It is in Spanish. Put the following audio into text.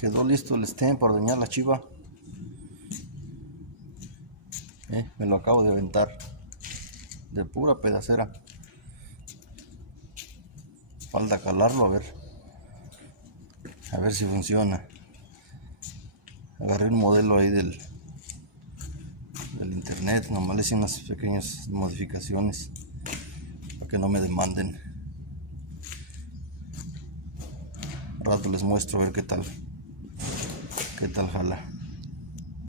Quedó listo el stem para ordeñar la chiva. Me lo acabo de aventar de pura pedacera. Falta calarlo, a ver si funciona. Agarré un modelo ahí del internet, nomás le hice unas pequeñas modificaciones para que no me demanden. Al rato les muestro a ver qué tal jala.